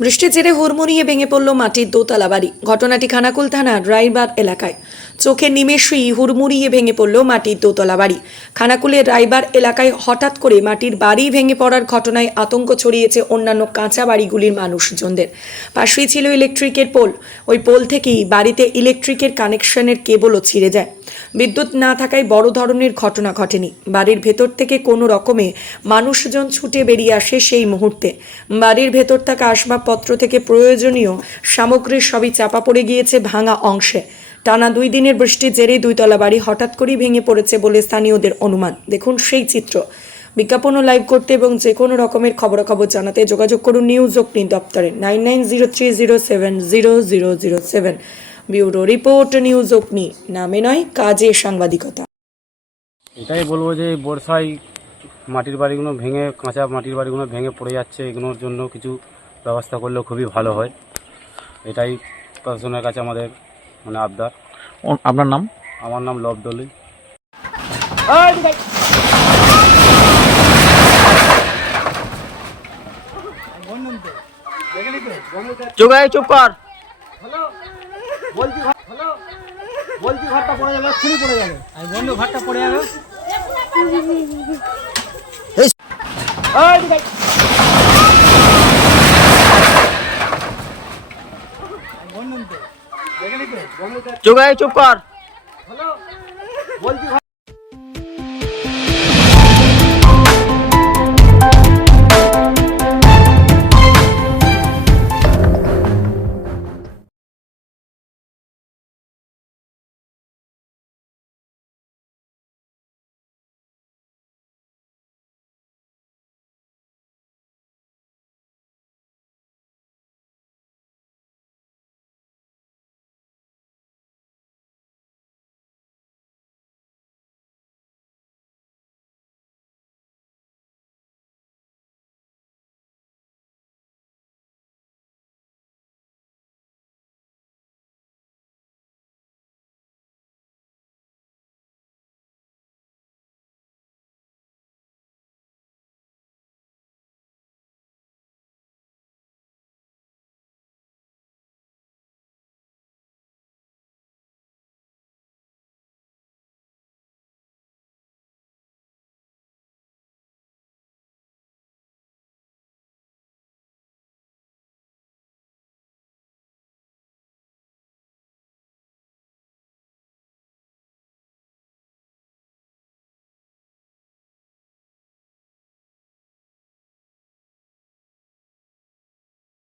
বৃষ্টির জেরে হুড়মুড়িয়ে ভেঙে পড়ল মাটির দোতলা বাড়ি। ঘটনাটি খানাকুল থানার রায়বাদ এলাকায়। চোখে নিমেষেই হুড়মুড়িয়ে ভেঙে পড়ল মাটির দোতলা বাড়ি। খানাকুলের রায়বার এলাকায় হঠাৎ করে মাটির বাড়ি ভেঙে পড়ার ঘটনায় আতঙ্ক ছড়িয়েছে অন্যান্য কাঁচা বাড়িগুলির মানুষজনদের। পাশেই ছিল ইলেকট্রিকের পোল। ওই পোল থেকেই বাড়িতে ইলেকট্রিকের কানেকশনের কেবলও ছিঁড়ে যায়। বিদ্যুৎ না থাকায় বড় ধরনের ঘটনা ঘটেনি। বাড়ির ভেতর থেকে কোনো রকমে মানুষজন ছুটে বেরিয়ে আসে সেই মুহূর্তে। বাড়ির ভেতর থাকা আসবাবপত্র থেকে প্রয়োজনীয় সামগ্রী সবই চাপা পড়ে গিয়েছে ভাঙা অংশে। টানা দুই দিনের বৃষ্টির জেরে দুইতলা বাড়ি হঠাৎ করেই ভেঙে পড়েছে বলে স্থানীয়দের অনুমান। দেখুন সেই চিত্র। বিজ্ঞাপন ও লাইভ করতে এবং যে কোনো রকমের খবরাখবর জানাতে যোগাযোগ করুন নিউজ অগ্নি দপ্তরে। Nine nine zero three zero seven zero zero zero seven. Bureau report, news Agni. নামে নয়, কাজে সাংবাদিকতা। এটাই বলব যে বর্ষায় মাটির বাড়িগুলো ভেঙে, কাঁচা মাটির বাড়িগুলো ভেঙে পড়ে যাচ্ছে, এগুলোর জন্য কিছু ব্যবস্থা করলে খুবই ভালো হয়। এটাই প্রশাসনের কাছে আমাদের মানে আবদার। আপনার নাম? আমার নাম লব দলি চুপ কর। বলছি ঘরটা পড়ে যাবে খুলি পড়ে যাবে আমি বন্ধু ঘরটা পড়ে যাবে চুপ কর বলছি